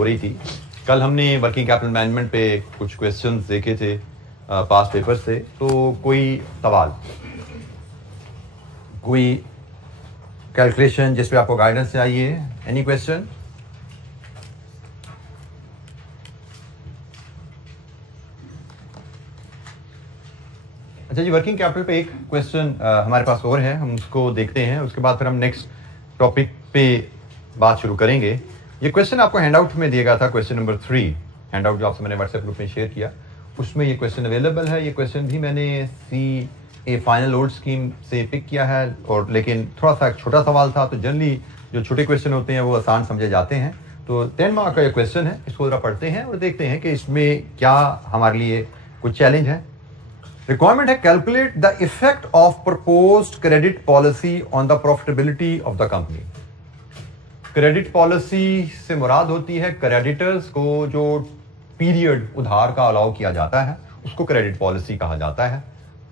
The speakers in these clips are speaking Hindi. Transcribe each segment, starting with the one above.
हो रही थी। कल हमने वर्किंग कैपिटल मैनेजमेंट पे कुछ क्वेश्चंस देखे थे पास पेपर से, तो कोई सवाल, कोई कैलकुलेशन जिस पे आपको गाइडेंस चाहिए, एनी क्वेश्चन? अच्छा जी, वर्किंग कैपिटल पे एक क्वेश्चन हमारे पास और है, हम उसको देखते हैं, उसके बाद फिर हम नेक्स्ट टॉपिक पे बात शुरू करेंगे। ये क्वेश्चन आपको हैंडआउट में दिया गया था, क्वेश्चन नंबर 3, हैंडआउट जो आपसे मैंने व्हाट्सएप ग्रुप में शेयर किया, उसमें ये क्वेश्चन अवेलेबल है। ये क्वेश्चन भी मैंने CA फाइनल लोड स्कीम से पिक किया है, और लेकिन थोड़ा सा छोटा सवाल था, तो जनरली जो छोटे क्वेश्चन होते हैं वो आसान समझे जाते हैं। तो 10 मार्क का ये क्वेश्चन है, इसको जरा पढ़ते हैं और देखते हैं कि इसमें क्या हमारे लिए कुछ चैलेंज है। रिक्वायरमेंट है, calculate the effect of proposed credit policy on the profitability of the company. Credit policy से मुराद होती है क्रेडिटर्स को जो पीरियड उधार का अलाउ किया जाता है, उसको क्रेडिट पॉलिसी कहा जाता है।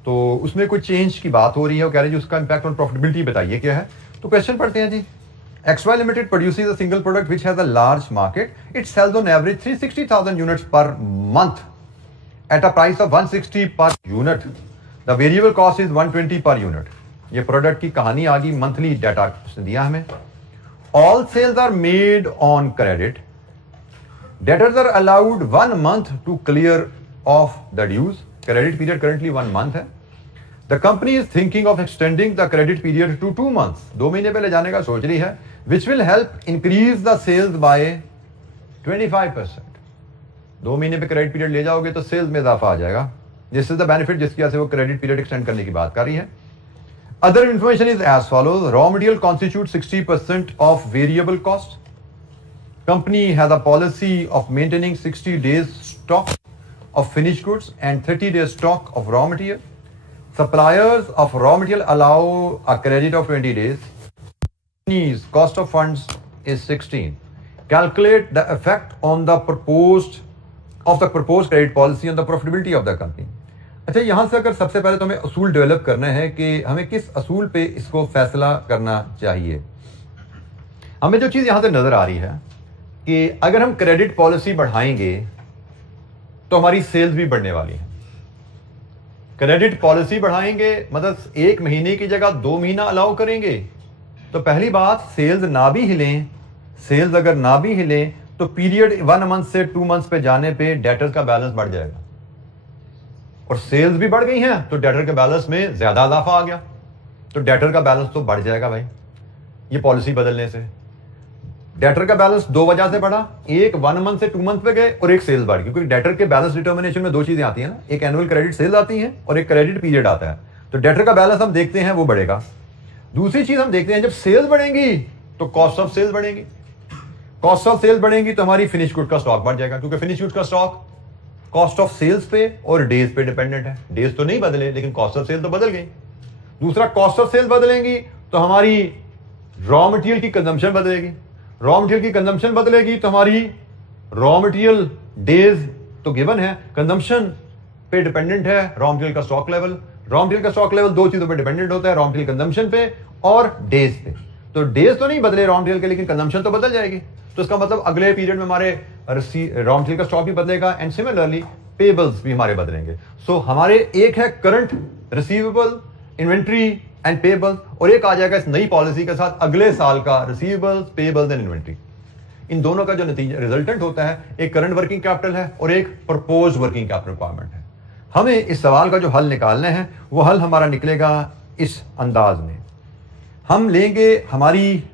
तो उसमें कोई चेंज की बात हो रही है, वो कह रहे हैं जी उसका इंपैक्ट ऑन प्रॉफिटेबिलिटी बताइए क्या है। तो क्वेश्चन पढ़ते हैं जी। XY Limited produces a single product which has a large market. It sells on average 360,000 units per month at a price of 160 per unit. The variable cost is 120 per unit. ये प्रोडक्ट की कहानी आ गई, मंथली डाटा उसने दिया हमें। All sales are made on credit. Debtors are allowed 1 month to clear off the dues. Credit period currently 1 month है। The company is thinking of extending the credit period to 2 months. 2 महीने पे ले जाने का सोच रही है, which will help increase the sales by 25%. 2 महीने पे क्रेडिट पीरियड ले जाओगे तो सेल्स में इजाफा आ जाएगा। दिस इज द बेनिफिट जिसकी वजह से वो क्रेडिट पीरियड एक्सटेंड करने की बात कर रही है। Other information is as follows. Raw material constitute 60% of variable cost. Company has a policy of maintaining 60 days stock of finished goods and 30 days stock of raw material. Suppliers of raw material allow a credit of 20 days. Cost of funds is 16. Calculate the effect on the proposed credit policy on the profitability of the company. अच्छा, यहां से अगर सबसे पहले तो हमें असूल डेवलप करना है कि हमें किस असूल पे इसको फैसला करना चाहिए। हमें जो चीज यहां से नजर आ रही है कि अगर हम क्रेडिट पॉलिसी बढ़ाएंगे तो हमारी सेल्स भी बढ़ने वाली है। क्रेडिट पॉलिसी बढ़ाएंगे मतलब 1 महीने की जगह 2 महीना अलाउ करेंगे, तो पहली बात सेल्स ना भी हिलें, सेल्स अगर ना भी हिले तो पीरियड 1 मंथ से 2 मंथ्स पे जाने पे डेटर का बैलेंस बढ़ जाएगा, और सेल्स भी बढ़ गई हैं तो डेटर के बैलेंस में ज्यादा इजाफा आ गया, तो डेटर का बैलेंस तो बढ़ जाएगा भाई। ये पॉलिसी बदलने से डेटर का बैलेंस 2 वजह से बढ़ा, एक 1 मंथ से 2 मंथ पे गए और एक सेल्स बढ़ गई, क्योंकि डेटर के बैलेंस डिटर्मिनेशन में 2 चीजें आती है ना, एक एनुअल क्रेडिट सेल्स आती है और एक क्रेडिट पीरियड आता है। तो डेटर का बैलेंस हम देखते हैं वो बढ़ेगा। दूसरी चीज हम देखते हैं जब सेल्स बढ़ेंगी तो कॉस्ट ऑफ सेल्स बढ़ेंगी, कॉस्ट ऑफ सेल्स बढ़ेंगी तो हमारी फिनिश गुड का स्टॉक बढ़ जाएगा, क्योंकि फिनिश गुड का स्टॉक कॉस्ट ऑफ सेल्स पे और डेज पे डिपेंडेंट है। डेज तो नहीं बदले लेकिन कॉस्ट ऑफ सेल्स तो बदल गई। दूसरा, कॉस्ट ऑफ सेल्स बदलेंगी तो हमारी रॉ मटेरियल की कंजम्पशन बदलेगी, रॉ मटेरियल की कंजम्पशन बदलेगी तो हमारी रॉ मटेरियल डेज तो गिवन है, कंजम्पशन पे डिपेंडेंट है रॉ मटेरियल का स्टॉक लेवल। रॉ मटेरियल का स्टॉक लेवल 2 चीजों पे डिपेंडेंट होता है, रॉ मटेरियल कंजम्पशन पे और डेज पे। तो डेज तो नहीं बदले रॉ मटेरियल के, लेकिन कंजम्पशन तो बदल जाएगी। तो इसका मतलब अगले पीरियड में हमारे रॉ मटेरियल का स्टॉक भी बदलेगा एंड सिमिलरली पेबल्स भी हमारे बदलेंगे। सो हमारे एक है current receivable, inventory and payables, और एक आ जाएगा इस नई पॉलिसी के साथ अगले साल का रिसीवेबल्स, पेबल्स एंड इन्वेंट्री। इन दोनों का जो नतीजा रिजल्टेंट होता है, एक करंट वर्किंग कैपिटल है और एक प्रपोज वर्किंग कैपिटल रिक्वायरमेंट है। हमें इस सवाल का जो हल निकालना है वो हल हमारा निकलेगा इस अंदाज में। हम लेंगे हमारी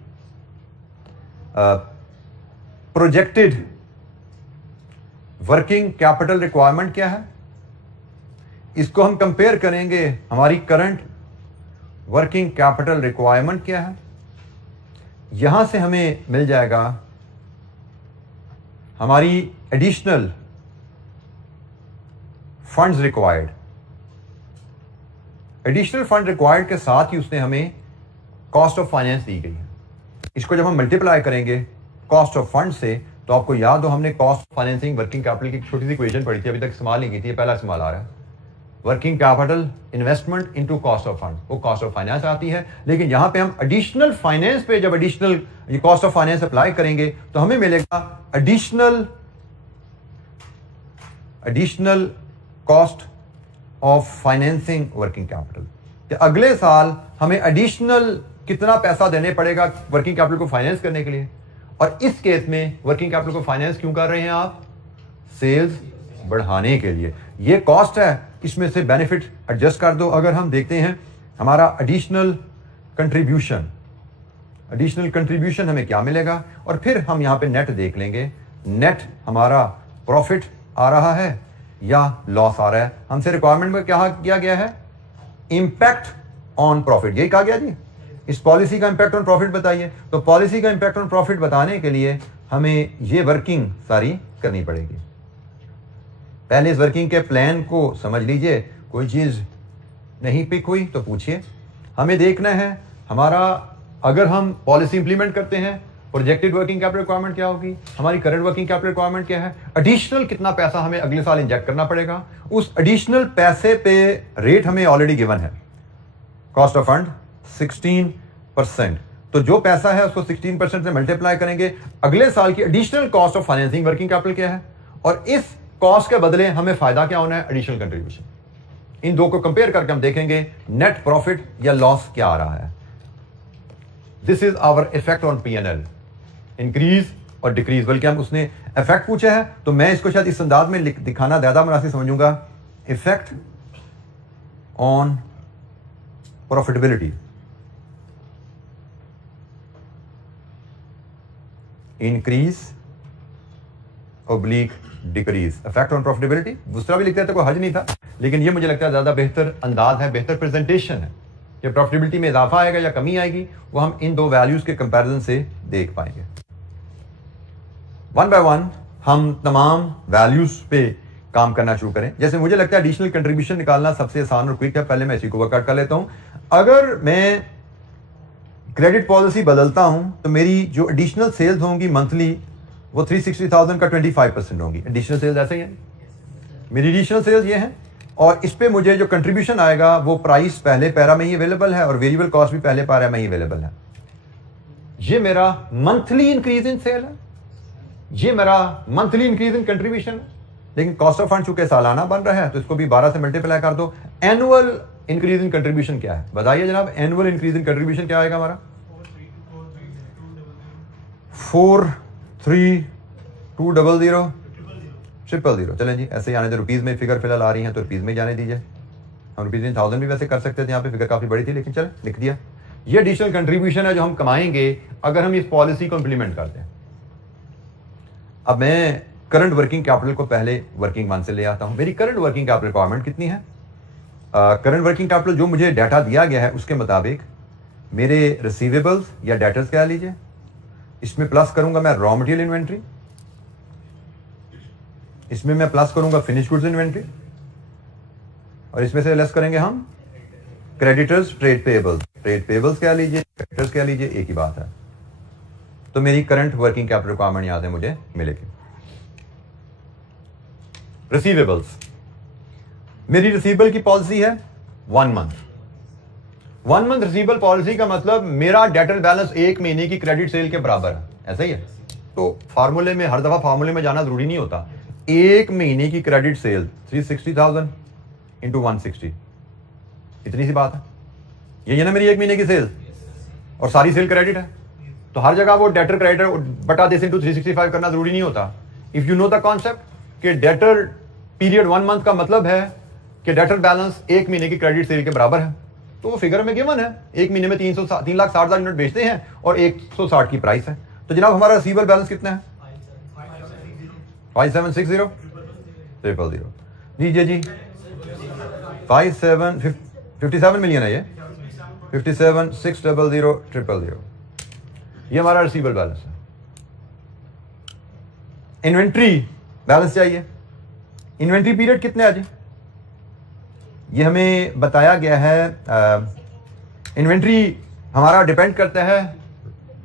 प्रोजेक्टेड वर्किंग कैपिटल रिक्वायरमेंट क्या है, इसको हम कंपेयर करेंगे हमारी करंट वर्किंग कैपिटल रिक्वायरमेंट क्या है। यहां से हमें मिल जाएगा हमारी additional funds required. Additional fund required के साथ ही उसने हमें कॉस्ट ऑफ फाइनेंस दी गई है। इसको जब हम मल्टीप्लाई करेंगे कॉस्ट ऑफ फंड से, तो आपको याद हो हमने कॉस्ट फाइनेंसिंग वर्किंग कैपिटल की छोटी सी इक्वेशन पढ़ी थी, अभी तक इस्तेमाल नहीं की थी, पहला इस्तेमाल आ रहा है। Working capital investment into cost of fund, वो कॉस्ट ऑफ फाइनेंस आती है। लेकिन यहां पे हम एडिशनल फाइनेंस पे जब एडिशनल ये कॉस्ट ऑफ फाइनेंस अप्लाई करेंगे तो हमें मिलेगा additional cost of financing working capital. कि अगले साल हमें एडिशनल कितना पैसा देने पड़ेगा वर्किंग कैपिटल को फाइनेंस करने के लिए। और इस केस में वर्किंग कैपिटल को फाइनेंस क्यों कर रहे हैं आप? सेल्स बढ़ाने के लिए। ये कॉस्ट है, इसमें से बेनिफिट एडजस्ट कर दो। अगर हम देखते हैं हमारा एडिशनल कंट्रीब्यूशन हमें क्या मिलेगा, और फिर हम यहां पे नेट देख लेंगे। नेट हमारा प्रॉफिट आ रहा है या लॉस आ रहा है। हमसे रिक्वायरमेंट में क्या किया गया है? इंपैक्ट ऑन प्रॉफिट, यही कहा गया जी। इस पॉलिसी का इंपैक्ट ऑन प्रॉफिट बताइए। तो पॉलिसी का इंपैक्ट ऑन प्रॉफिट बताने के लिए हमें ये वर्किंग सारी करनी पड़ेगी। पहले इस वर्किंग के प्लान को समझ लीजिए। कोई चीज नहीं पिक हुई तो पूछिए। हमें देखना है हमारा, अगर हम पॉलिसी इंप्लीमेंट करते हैं, प्रोजेक्टेड वर्किंग कैपिटल रिक्वायरमेंट क्या होगी, हमारी करंट वर्किंग कैपिटल रिक्वायरमेंट क्या है, एडिशनल कितना पैसा हमें अगले साल इंजेक्ट करना पड़ेगा। उस एडिशनल पैसे पे रेट हमें ऑलरेडी गिवन है, कॉस्ट ऑफ फंड 16%। तो जो पैसा है उसको 16% से मल्टीप्लाई करेंगे। अगले साल की additional cost of financing working capital क्या है, और इस कॉस्ट के बदले हमें फायदा क्या होना है? Additional contribution. इन दो को कंपेयर करके हम देखेंगे नेट प्रॉफिट या लॉस क्या आ रहा है। This is our effect on P&L, increase और डिक्रीज। बल्कि हम उसने इफेक्ट पूछा है तो मैं इसको शायद इस अंदाज में दिखाना ज्यादा मुनासिब समझूंगा। Effect on profitability, increase oblique decrease, effect on profitability. दूसरा भी लिखते थे, कोई हर्ज नहीं था, लेकिन ये मुझे लगता है ज्यादा बेहतर अंदाज है, बेहतर प्रेजेंटेशन है कि प्रॉफिटेबिलिटी में इजाफा आएगा या कमी आएगी, वो हम इन दो वैल्यूज के कंपैरिजन से देख पाएंगे। वन बाय वन हम तमाम वैल्यूज पे काम करना शुरू करें। जैसे मुझे लगता है एडिशनल कंट्रीब्यूशन निकालना सबसे आसान और क्विक है। पहले मैं इसी को वर्कआउट कर लेता हूं। अगर मैं क्रेडिट पॉलिसी बदलता हूं तो मेरी जो एडिशनल सेल्स होंगी मंथली वो 360,000 का 25% होंगी। एडिशनल सेल्स ऐसे ही है, मेरी एडिशनल सेल्स ये हैं। और इस पे मुझे जो कंट्रीब्यूशन आएगा वो प्राइस पहले पैरा में ही अवेलेबल है और वेरिएबल कॉस्ट भी पहले पैरा में ही अवेलेबल है। ये मेरा मंथली इंक्रीज इन सेल है, ये मेरा मंथली इंक्रीज इन कंट्रीब्यूशन है। लेकिन कॉस्ट ऑफ फंड चूंकि सालाना बन रहा है तो इसको भी 12 से मल्टीप्लाई कर दो। एनुअल इंक्रीज इन कंट्रीब्यूशन क्या है बताइए जनाब? एनुअल इंक्रीज इन कंट्रीब्यूशन क्या आएगा हमारा? 43200 000। चलें जी, ऐसे ही आने दे। रुपीज में फिगर फिलहाल आ रही हैं तो रुपीज में जाने दीजिए। हम रुपीज इन 1000 भी वैसे कर सकते थे, यहाँ पे फिगर काफी बड़ी थी, लेकिन चल लिख दिया। ये एडिशनल कंट्रीब्यूशन है जो हम कमाएंगे अगर हम इस पॉलिसी को इंप्लीमेंट करते हैं। अब मैं करंट वर्किंग कैपिटल को पहले वर्किंग वन से ले आता हूं। मेरी करंट वर्किंग कैपिटल रिक्वायरमेंट कितनी है? करंट वर्किंग कैपिटल जो मुझे डाटा दिया गया है उसके मुताबिक मेरे रिसीवेबल्स या डेटर्स कह लीजिए, इसमें प्लस करूंगा मैं रॉ मटेरियल इन्वेंट्री, इसमें मैं प्लस करूंगा फिनिश गुड्स इन्वेंट्री, और इसमें से लेस करेंगे हम creditors trade payables. Trade payables कह लीजिए, क्रेडिटर्स कह लीजिए, एक ही बात है। तो मेरी करंट वर्किंग कैपिटल रिक्वायरमेंट यहां से मुझे मिलेगी। रिसीवेबल्स, मेरी रिसीवेबल की पॉलिसी है 1 मंथ। 1 मंथ रिसीवेबल पॉलिसी का मतलब मेरा डेटर बैलेंस 1 महीने की क्रेडिट सेल के बराबर है, ऐसा ही है। तो फार्मूले में हर दफा फार्मूले में जाना जरूरी नहीं होता। 1 महीने की क्रेडिट सेल 360,000 इंटू 160, इतनी सी बात है। यही है ना मेरी 1 महीने की सेल, और सारी सेल क्रेडिट है। तो हर जगह वो डेटर क्रेडिटर बटा दिस इंटू 365 करना जरूरी नहीं होता। If you know the concept कि डेटर पीरियड 1 मंथ का मतलब है कि डेटर बैलेंस 1 महीने की क्रेडिट सेल के बराबर है, तो वो फिगर में गिवन है। 1 महीने में 3,60,000 यूनिट बेचते हैं और 160 की प्राइस है। तो जनाब हमारा रिसीवेबल बैलेंस कितना है? 5760 000। लीजिए जी, 57 मिलियन है ये, 57,600 000। ये हमारा रिसीवेबल बैलेंस है। इन्वेंट्री बैलेंस चाहिए। इन्वेंट्री पीरियड कितने आज? ये हमें बताया गया है। इन्वेंट्री हमारा डिपेंड करता है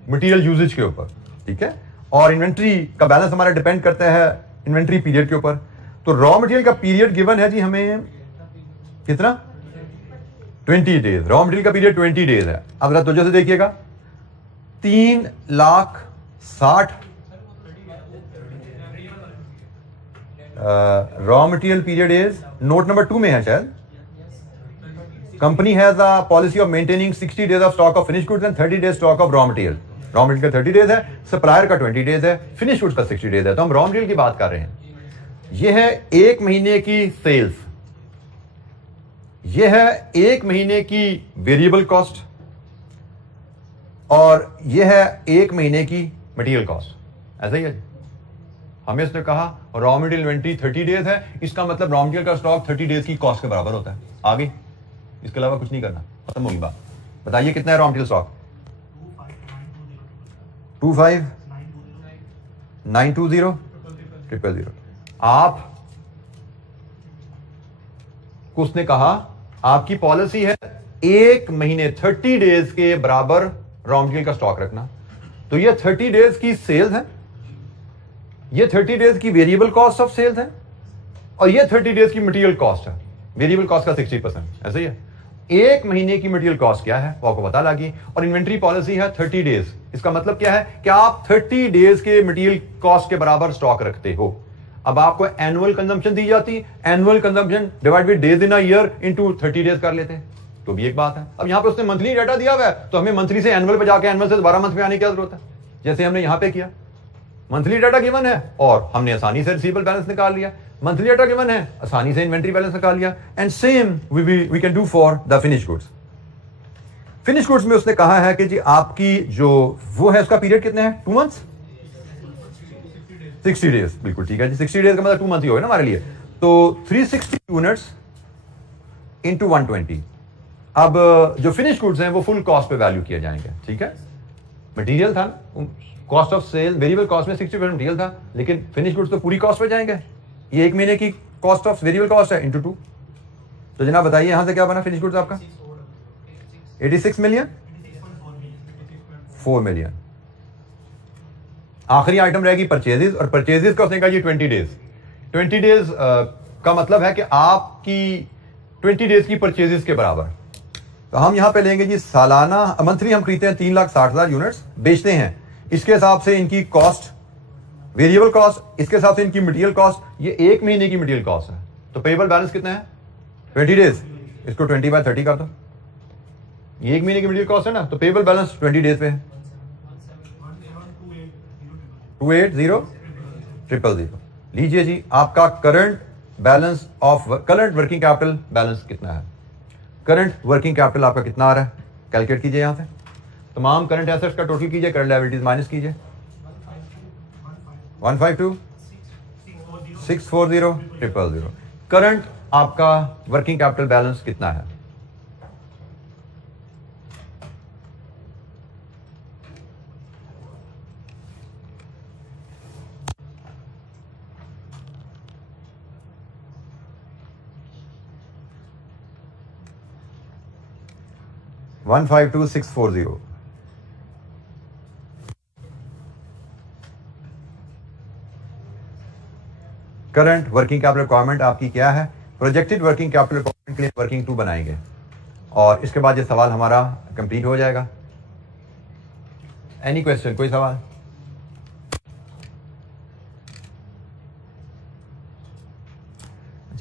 मटेरियल यूजेज के ऊपर, ठीक है, और इन्वेंट्री का बैलेंस हमारा डिपेंड करता है इन्वेंट्री पीरियड के ऊपर। तो रॉ मटेरियल का पीरियड गिवन है जी हमें कितना? 20 डेज। रॉ मटेरियल का पीरियड 20 डेज है। अब जरा तुझे से देखिएगा, 3,60,000 raw material period is, note number 2 में है शायद, company has a policy of maintaining 60 days of stock of finish goods and 30 days stock of raw material. Raw material का 30 डेज है, सप्लायर का 20 डेज है, फिनिश गुड्स का 60 डेज है। तो हम रॉ मटेरियल की बात कर रहे हैं। यह है 1 महीने की सेल्स, यह है 1 महीने की वेरिएबल कॉस्ट, और यह है 1 महीने की मटेरियल कॉस्ट। ऐसा ही है। हमें इसने कहा रॉ मटेरियल इन्वेंट्री 30 डेज है, इसका मतलब रॉ मटेरियल का स्टॉक 30 डेज की कॉस्ट के बराबर होता है। आगे इसके अलावा कुछ नहीं करना, खत्म होगी बात। बताइए कितना है रॉ मटेरियल स्टॉक? 25,920,000। आप को उसने कहा आपकी पॉलिसी है 1 महीने 30 डेज के बराबर रॉ मटेरियल का स्टॉक रखना। तो ये 30 डेज की सेल्स है, ये 30 डेज की वेरिएबल कॉस्ट ऑफ सेल्स है, और ये 30 डेज की मटेरियल कॉस्ट है। वेरिएबल कॉस्ट का 60%। ऐसा ही है। 1 महीने की मटेरियल कॉस्ट क्या है वो आपको पता लगी, और इन्वेंट्री पॉलिसी है 30 डेज। इसका मतलब क्या है कि आप 30 डेज के मटेरियल कॉस्ट के बराबर स्टॉक रखते हो। अब आपको एनुअल कंजम्पशन दी जाती, annual consumption divide by days in a year into 30 days कर लेते हैं, तो भी एक बात है। अब यहां पे उसने मंथली डाटा दिया हुआ है, तो हमें मंथली से एनुअल पे जाके एनुअल से 12 मंथ में आने की क्या जरूरत है, जैसे हमने यहां पे किया। मंथली डाटा गिवन है और हमने आसानी से रिसीवेबल बैलेंस निकाल लिया, मंथली डाटा गिवन है, आसानी से इन्वेंट्री बैलेंस निकाल लिया। And same we can do for the finish goods. Finish goods में उसने कहा है कि जी आपकी जो वो है उसका पीरियड कितने हैं? 2 मंथ्स, 60 डेज। बिल्कुल ठीक है जी, 60 डेज का मतलब 2 मंथ ही होगा ना हमारे लिए। तो 360 यूनिट्स इंटू 120। अब जो फिनिश गुड्स हैं वो फुल कॉस्ट पे वैल्यू किए जाएंगे। ठीक है, मटेरियल था ना, cost of cell variable cost में 60% मटेरियल था, लेकिन फिनिश गुड्स तो पूरी कॉस्ट पे जाएंगे। ये 1 महीने की कॉस्ट ऑफ वेरिएबल कॉस्ट है इंटू 2। तो जनाब बताइए यहां से क्या बना फिनिश गुड्स आपका? 86 मिलियन, 4 मिलियन। आखिरी आइटम रहेगी परचेजेस, और परचेजेस का उसने कहा जी 20 डेज। 20 डेज का मतलब है कि आपकी 20 डेज की परचेजेस के बराबर। तो हम यहां पे लेंगे जी सालाना, मंथली हम खरीदते हैं 3,60,000 यूनिट्स, बेचते हैं, इसके हिसाब से इनकी कॉस्ट वेरिएबल कॉस्ट, इसके हिसाब से इनकी मटेरियल कॉस्ट, ये 1 महीने की मटेरियल कॉस्ट है। तो पेबल बैलेंस कितना है? 20 डेज। इसको 20/30 कर दो, ये 1 महीने की मटेरियल कॉस्ट है ना, तो पेबल बैलेंस 20 डेज पे है 280,000। लीजिए जी आपका current balance of current working capital balance कितना है? करंट वर्किंग कैपिटल आपका कितना आ रहा है? कैलकुलेट कीजिए यहां से, तमाम करंट एसेट्स का टोटल कीजिए, करंट लायबिलिटीज माइनस कीजिए। 152,640,000। करंट आपका वर्किंग कैपिटल बैलेंस कितना है? $152,640। करंट वर्किंग कैपिटल रिक्वायरमेंट आपकी क्या है? प्रोजेक्टेड वर्किंग कैपिटल रिक्वायरमेंट के लिए वर्किंग 2 बनाएंगे, और इसके बाद ये सवाल हमारा कंप्लीट हो जाएगा। एनी क्वेश्चन, कोई सवाल?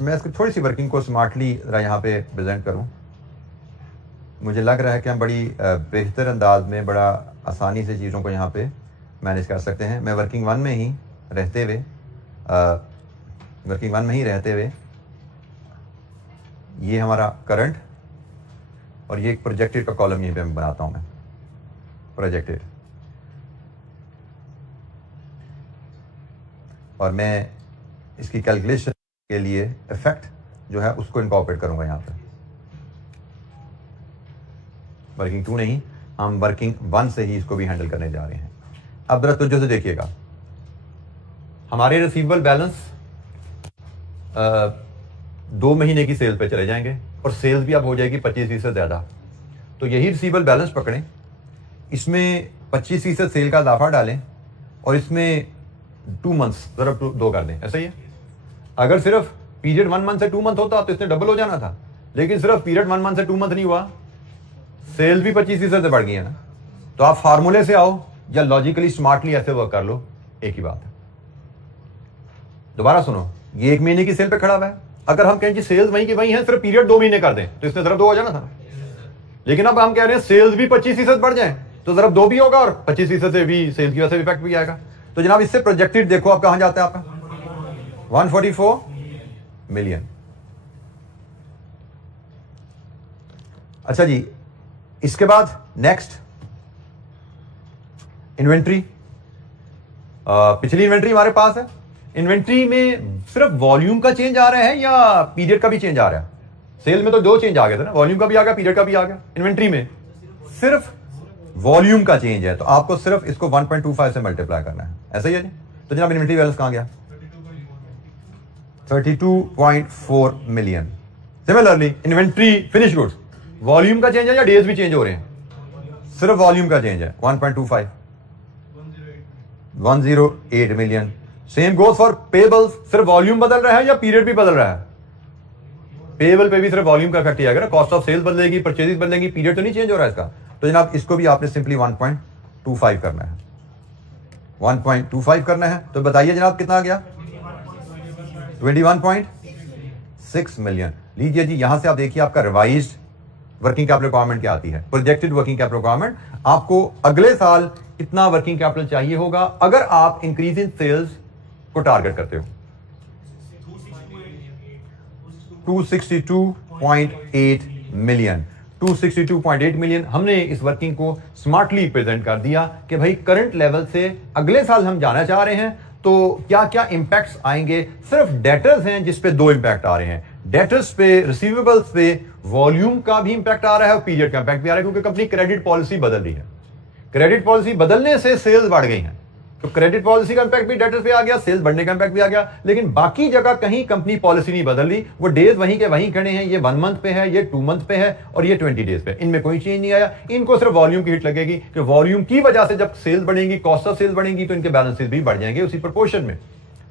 मैं इसकी थोड़ी सी वर्किंग को स्मार्टली जरा यहाँ पे प्रेजेंट करूँ। मुझे लग रहा है कि हम बड़ी बेहतर अंदाज में बड़ा आसानी से चीज़ों को यहाँ पे मैनेज कर सकते हैं। मैं वर्किंग 1 में ही रहते हुए ये हमारा करंट, और ये एक प्रोजेक्टेड का कॉलम यहीं पे मैं बनाता हूँ, मैं प्रोजेक्टेड, और मैं इसकी कैलकुलेशन के लिए इफेक्ट जो है उसको इनकॉर्पोरेट करूँगा यहाँ पे। वर्किंग 2 नहीं, हम वर्किंग 1 से ही इसको भी हैंडल करने जा रहे हैं। अब जरा तुझे से देखिएगा, हमारे रिसीवेबल बैलेंस 2 महीने की सेल पे चले जाएंगे, और सेल्स भी अब हो जाएगी 25% से ज़्यादा। तो यही रिसीवेबल बैलेंस पकड़ें, इसमें 25% सेल का इजाफा डालें, और इसमें 2 मंथ्स ज़रा 2 कर दें। ऐसा ही है। अगर सिर्फ पीरियड 1 मंथ से 2 मंथ होता तो इसने डबल हो जाना था, लेकिन सिर्फ पीरियड 1 मंथ से 2 मंथ नहीं हुआ, सेल्स भी 25% से बढ़ गई है ना। तो आप फार्मूले से आओ या लॉजिकली स्मार्टली ऐसे वर्क कर लो, एक ही बात है। दोबारा सुनो, ये 1 महीने की सेल पे खड़ा हुआ है। अगर हम कहें कि सेल्स वहीं की वहीं है, सिर्फ पीरियड 2 महीने कर दें तो इसमें सिर्फ 2 हो जाना था। लेकिन अब हम कह रहे हैं सेल्स भी 25% बढ़ जाए तो सिर्फ 2 भी होगा और 25% से भी सेल्स की वजह से इफेक्ट भी आएगा। तो जनाब इससे प्रोजेक्टेड देखो आप कहां जाता है आपका 144 मिलियन। अच्छा जी, इसके बाद नेक्स्ट इन्वेंट्री। पिछली इन्वेंट्री हमारे पास है। इन्वेंट्री में सिर्फ वॉल्यूम का चेंज आ रहा है या पीरियड का भी चेंज आ रहा है? सेल में तो 2 चेंज आ गए थे ना, वॉल्यूम का भी आ गया, पीरियड का भी आ गया। इन्वेंट्री में सिर्फ वॉल्यूम का चेंज है, तो आपको सिर्फ इसको 1.25 से मल्टीप्लाई करना है, ऐसा ही है जी। तो जनाब इन्वेंट्री बैलेंस कहां गया? 32.4 million. Similarly inventory finish goods, volume का चेंज है या डेज भी चेंज हो रहे हैं? सिर्फ वॉल्यूम का चेंज है, 1.25 108 million. Same goes for payables, सिर्फ वॉल्यूम बदल रहा है या पीरियड भी बदल रहा है? पेबल पे भी सिर्फ वॉल्यूम का इफेक्ट ही आएगा ना, कॉस्ट ऑफ सेल्स बदलेगी, परचेजेस बदलेंगी, पीरियड तो नहीं चेंज हो रहा है इसका। तो जनाब इसको भी आपने सिंपली 1.25 करना है, 1.25 करना है। तो बताइए जनाब कितना आ गया? 21.6 मिलियन। लीजिए जी, यहां से आप देखिए आपका रिवाइज्ड वर्किंग कैपिटल रिक्वायरमेंट क्या आती है, प्रोजेक्टेड वर्किंग कैपिटल रिक्वायरमेंट। आपको अगले साल कितना वर्किंग कैपिटल चाहिए होगा अगर आप इंक्रीज इन सेल्स को टारगेट करते हो? 262.8 मिलियन। 262.8 मिलियन। हमने इस वर्किंग को स्मार्टली प्रेजेंट कर दिया कि भाई करंट लेवल से अगले साल हम जाना चाह रहे हैं, तो क्या क्या इंपैक्ट्स आएंगे। सिर्फ डेटर्स हैं जिस पे 2 इंपैक्ट आ रहे हैं, डेटर्स पे, रिसीवेबल्स पे। वॉल्यूम का भी इंपैक्ट आ रहा है और पीरियड का इंपैक्ट भी आ रहा है, क्योंकि कंपनी क्रेडिट पॉलिसी बदल रही है। क्रेडिट पॉलिसी बदलने से सेल्स बढ़ गई हैं, तो क्रेडिट पॉलिसी का इंपैक्ट भी डेटर्स पे आ गया, सेल्स बढ़ने का इंपैक्ट भी आ गया। लेकिन बाकी जगह कहीं कंपनी पॉलिसी नहीं बदल रही, वो डेज वहीं के वहीं खड़े हैं। ये 1 मंथ पे है, ये 2 मंथ पे है और ये 20 डेज पे, इनमें कोई चेंज नहीं आया। इनको सिर्फ वॉल्यूम की हिट लगेगी कि वॉल्यूम की वजह से जब सेल्स बढ़ेंगी, कॉस्ट ऑफ सेल्स बढ़ेंगी, तो इनके बैलेंसेस भी बढ़ जाएंगे उसी प्रोपोर्शन में।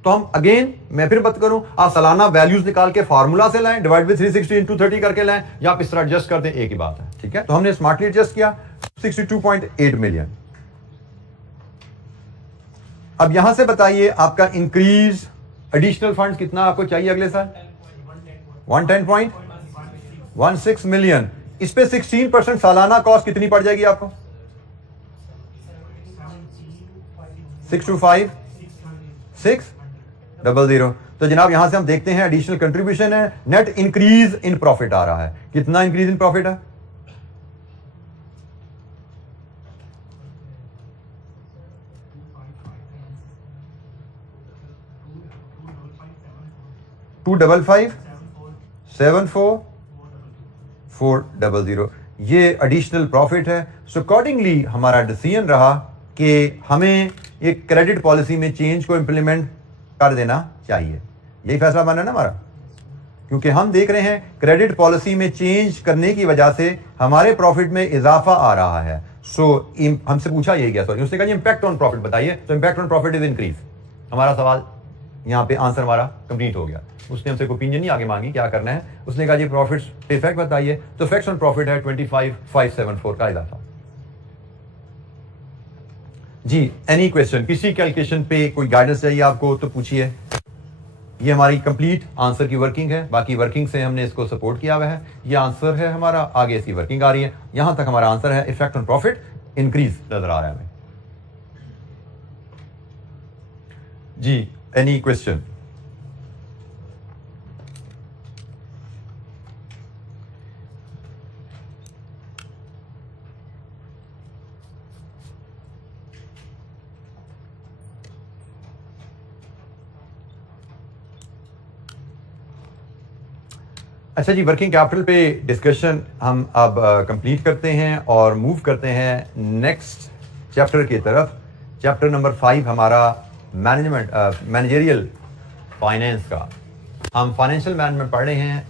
तो हम अगेन, मैं फिर बात करूं, आप सालाना वैल्यूज निकाल के फार्मूला से लाएं, डिवाइड बाय 360 into 30 करके लाएं, या आप इस तरह एडजस्ट कर दें, एक ही बात है। ठीक है, तो हमने स्मार्टली एडजस्ट किया 62.8 मिलियन। अब यहां से बताइए आपका इंक्रीज एडिशनल फंड्स कितना आपको चाहिए अगले साल? 110.16 मिलियन। इस पे 16% सालाना कॉस्ट कितनी पड़ जाएगी आपको? 625 600। तो जनाब यहां से हम देखते हैं एडिशनल कंट्रीब्यूशन है, नेट इंक्रीज इन प्रॉफिट आ रहा है। कितना इंक्रीज इन प्रॉफिट है? 255,74,400। ये एडिशनल प्रॉफिट है। सो अकॉर्डिंगली हमारा डिसीजन रहा कि हमें एक क्रेडिट पॉलिसी में चेंज को इंप्लीमेंट कर देना चाहिए। यही फैसला बना ना हमारा, क्योंकि हम देख रहे हैं क्रेडिट पॉलिसी में चेंज करने की वजह से हमारे प्रॉफिट में इजाफा आ रहा है। सो हमसे पूछा यही गया, सॉरी, उसने कहा इम्पैक्ट ऑन प्रॉफिट बताइए। तो impact on profit is increase. हमारा सवाल यहाँ पे आंसर हमारा कंप्लीट हो गया। उसने हमसे ओपिनियन नहीं आगे मांगी क्या करना है, उसने कहा जी प्रॉफिट पे इफेक्ट बताइए। तो इफेक्ट ऑन प्रॉफिट है 25,574 का इजाफा। जी, एनी क्वेश्चन, किसी कैलकुलेशन पे कोई गाइडेंस चाहिए आपको तो पूछिए। ये हमारी कंप्लीट आंसर की वर्किंग है, बाकी वर्किंग से हमने इसको सपोर्ट किया हुआ है। ये आंसर है हमारा, आगे इसकी वर्किंग आ रही है। यहां तक हमारा आंसर है, इफेक्ट ऑन प्रॉफिट इंक्रीज नजर आ रहा है हमें। जी, एनी क्वेश्चन? अच्छा जी, वर्किंग कैपिटल पे डिस्कशन हम अब कंप्लीट करते हैं और मूव करते हैं नेक्स्ट चैप्टर की तरफ। चैप्टर नंबर 5 हमारा मैनेजमेंट, मैनेजरियल फाइनेंस का। हम फाइनेंशियल मैनेजमेंट पढ़ रहे हैं